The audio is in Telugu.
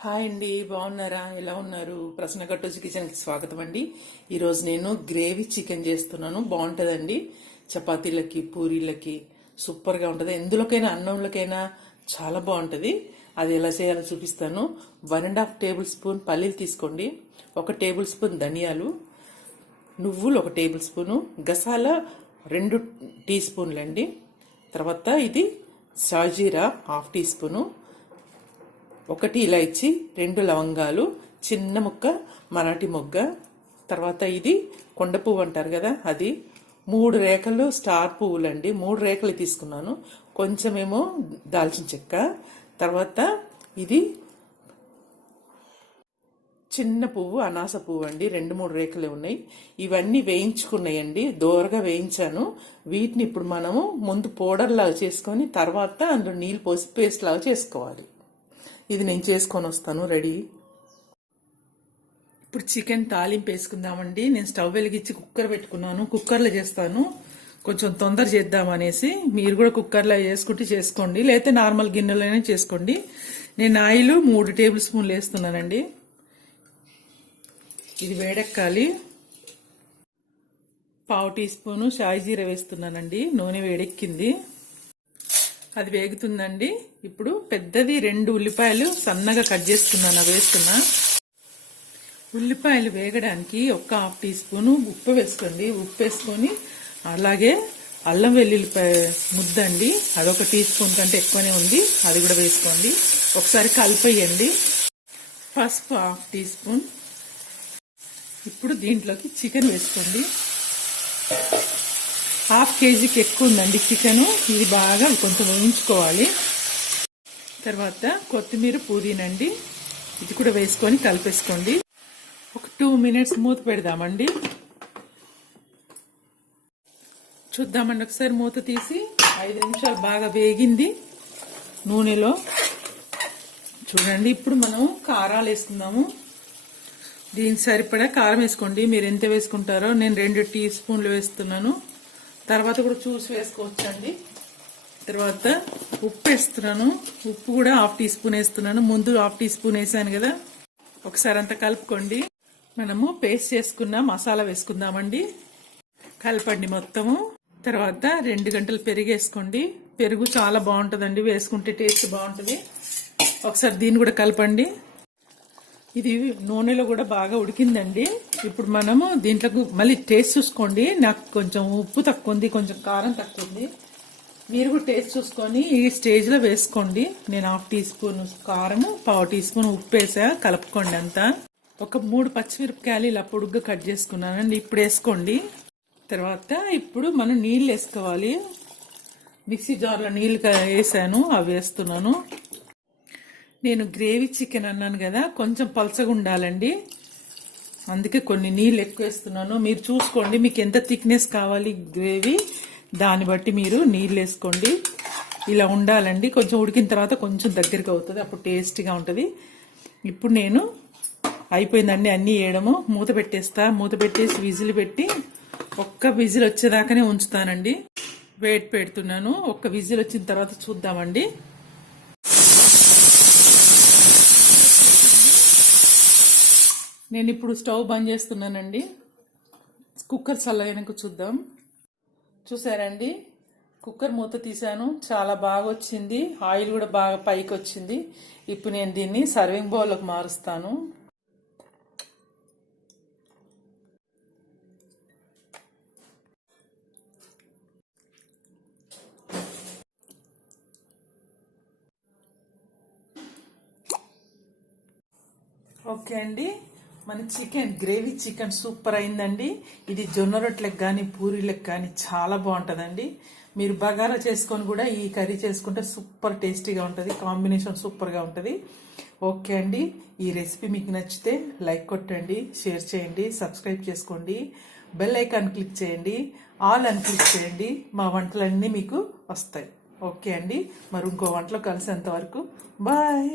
హాయ్ అండి బాగున్నారా? ఎలా ఉన్నారు? ప్రశ్న కట్టొచ్చి కిచెన్కి స్వాగతం అండి. ఈరోజు నేను గ్రేవీ చికెన్ చేస్తున్నాను. బాగుంటుందండి. చపాతీలకి పూరీలకి సూపర్గా ఉంటుంది. ఎందులోకైనా అన్నంలోకైనా చాలా బాగుంటుంది. అది ఎలా చేయాలో చూపిస్తాను. One and half tablespoon పల్లీలు తీసుకోండి. ఒక టేబుల్ స్పూన్ ధనియాలు. నువ్వులు ఒక టేబుల్ స్పూను. గసాల రెండు టీ స్పూన్లు అండి తర్వాత ఇది షాజీరా హాఫ్ టీ స్పూను. ఒకటి ఇలాచి రెండు లవంగాలు చిన్న ముక్క మరాఠీ మొగ్గ తర్వాత ఇది కొండ పువ్వు అంటారు కదా అది మూడు రేఖలు స్టార్ పువ్వులండి. మూడు రేఖలు తీసుకున్నాను. కొంచెమేమో దాల్చిన చెక్క తర్వాత ఇది చిన్న పువ్వు అనాస పువ్వు అండి. రెండు మూడు రేఖలే ఉన్నాయి. ఇవన్నీ వేయించుకున్నాయండి. దోరగా వేయించాను. వీటిని ఇప్పుడు మనము ముందు పౌడర్ లాగా చేసుకొని తర్వాత అందులో నీళ్ళు పోసి పేస్ట్ లాగా చేసుకోవాలి. ఇది నేను చేసుకొని వస్తాను రెడీ. ఇప్పుడు చికెన్ తాలింపు వేసుకుందామండి. నేను స్టవ్ వెలిగించి కుక్కర్ పెట్టుకున్నాను. కుక్కర్లో చేస్తాను. కొంచెం తొందర చేద్దామనేసి మీరు కూడా కుక్కర్లో చేసుకుంటే చేసుకోండి. లేకపోతే నార్మల్ గిన్నెలోనే చేసుకోండి. నేను ఆయిల్ మూడు టేబుల్ స్పూన్లు వేస్తున్నానండి. ఇది వేడెక్కాలి. పావు టీ స్పూను షాయి జీర వేస్తున్నానండి. నూనె వేడెక్కింది. అది వేగుతుందండి. ఇప్పుడు పెద్దది రెండు ఉల్లిపాయలు సన్నగా కట్ చేసుకున్నాను వేస్తున్నా. ఉల్లిపాయలు వేగడానికి ఒక హాఫ్ టీ స్పూను ఉప్పు వేసుకోండి. ఉప్పు వేసుకొని అలాగే అల్లం వెల్లుల్లిపాయ ముద్దండి. అదొక టీ స్పూన్ కంటే ఎక్కువనే ఉంది. అది కూడా వేసుకోండి. ఒకసారి కలిపేయండి. పసుపు హాఫ్ టీ స్పూన్. ఇప్పుడు దీంట్లోకి చికెన్ వేసుకోండి. హాఫ్ కేజీకి ఎక్కువ ఉందండి చికెను. ఇది బాగా కొంచెం ఉంచుకోవాలి తర్వాత కొత్తిమీర పుదీనండి. ఇది కూడా వేసుకొని కలిపేసుకోండి. ఒక టూ మినిట్స్ మూత పెడదామండి. చూద్దామండి ఒకసారి మూత తీసి ఐదు నిమిషాలు బాగా వేగింది నూనెలో. చూడండి ఇప్పుడు మనం కారాలు వేసుకుందాము. దీనికి సరిపడా కారం వేసుకోండి. మీరు ఎంత వేసుకుంటారో. నేను రెండు టీ స్పూన్లు వేస్తున్నాను. తర్వాత కూడా చూసి వేసుకోవచ్చండి. తర్వాత ఉప్పు వేస్తున్నాను. ఉప్పు కూడా హాఫ్ టీ స్పూన్ వేస్తున్నాను. ముందు హాఫ్ టీ స్పూన్ వేసాను కదా. ఒకసారి అంతా కలుపుకోండి. మనము పేస్ట్ చేసుకున్న మసాలా వేసుకుందామండి. కలపండి మొత్తము. తర్వాత రెండు గంటలు పెరుగు వేసుకోండి. పెరుగు చాలా బాగుంటుందండి. వేసుకుంటే టేస్ట్ బాగుంటుంది. ఒకసారి దీన్ని కూడా కలపండి. ఇది నూనెలో కూడా బాగా ఉడికిందండి. ఇప్పుడు మనము దీంట్లో మళ్ళీ టేస్ట్ చూసుకోండి. నాకు కొంచెం ఉప్పు తక్కువ ఉంది కొంచెం కారం తక్కువ ఉంది. మీరు కూడా టేస్ట్ చూసుకొని ఈ స్టేజ్లో వేసుకోండి. నేను హాఫ్ టీ స్పూన్ కారము పావు టీ స్పూన్ ఉప్పు వేసా. కలుపుకోండి అంతా. ఒక మూడు పచ్చిమిరపకాయలు ఇలా పొడుగ్గా కట్ చేసుకున్నానండి. ఇప్పుడు వేసుకోండి. తర్వాత ఇప్పుడు మనం నీళ్ళు వేసుకోవాలి. మిక్సీ జార్లో నీళ్ళు వేసాను అవి వేస్తున్నాను. నేను గ్రేవీ చికెన్ అన్నాను కదా కొంచెం పలసగా ఉండాలండి అందుకే కొన్ని నీళ్ళు ఎక్కువ వేస్తున్నాను మీరు చూసుకోండి మీకు ఎంత థిక్నెస్ కావాలి గ్రేవీ దాన్ని బట్టి మీరు నీళ్ళు వేసుకోండి ఇలా ఉండాలండి. కొంచెం ఉడికిన తర్వాత కొంచెం దగ్గరికి అవుతుంది అప్పుడు టేస్టీగా ఉంటుంది. ఇప్పుడు నేను అయిపోయిందండి అన్నీ వేయడము. మూత పెట్టేస్తా. మూత పెట్టేసి విజిల్ పెట్టి ఒక్క విజిల్ వచ్చేదాకానే ఉంచుతానండి. వెయిట్ పెడుతున్నాను. ఒక్క విజిల్ వచ్చిన తర్వాత చూద్దామండి. నేను ఇప్పుడు స్టవ్ బంద్ చేస్తున్నానండి. కుక్కర్ చల్లగాక చూద్దాం. చూసారండి? కుక్కర్ మూత తీసాను చాలా బాగా వచ్చింది ఆయిల్ కూడా బాగా పైకి వచ్చింది ఇప్పుడు నేను దీన్ని సర్వింగ్ బౌల్లోకి మారుస్తాను. ఓకే అండి. మన చికెన్ గ్రేవీ చికెన్ సూపర్ అయిందండి. ఇది జొన్న రొట్టెలకు కానీ పూరీలకు కానీ చాలా బాగుంటుందండి. మీరు బగారా చేసుకొని కూడా ఈ కర్రీ చేసుకుంటే సూపర్ టేస్టీగా ఉంటుంది కాంబినేషన్ సూపర్గా ఉంటుంది. ఓకే అండి. ఈ రెసిపీ మీకు నచ్చితే లైక్ కొట్టండి షేర్ చేయండి సబ్స్క్రైబ్ చేసుకోండి బెల్ ఐకాన్ క్లిక్ చేయండి ఆల్ అని క్లిక్ చేయండి మా వంటలన్నీ మీకు వస్తాయి. ఓకే అండి. మరి ఇంకో వంటలో కలిసేంత వరకు బాయ్.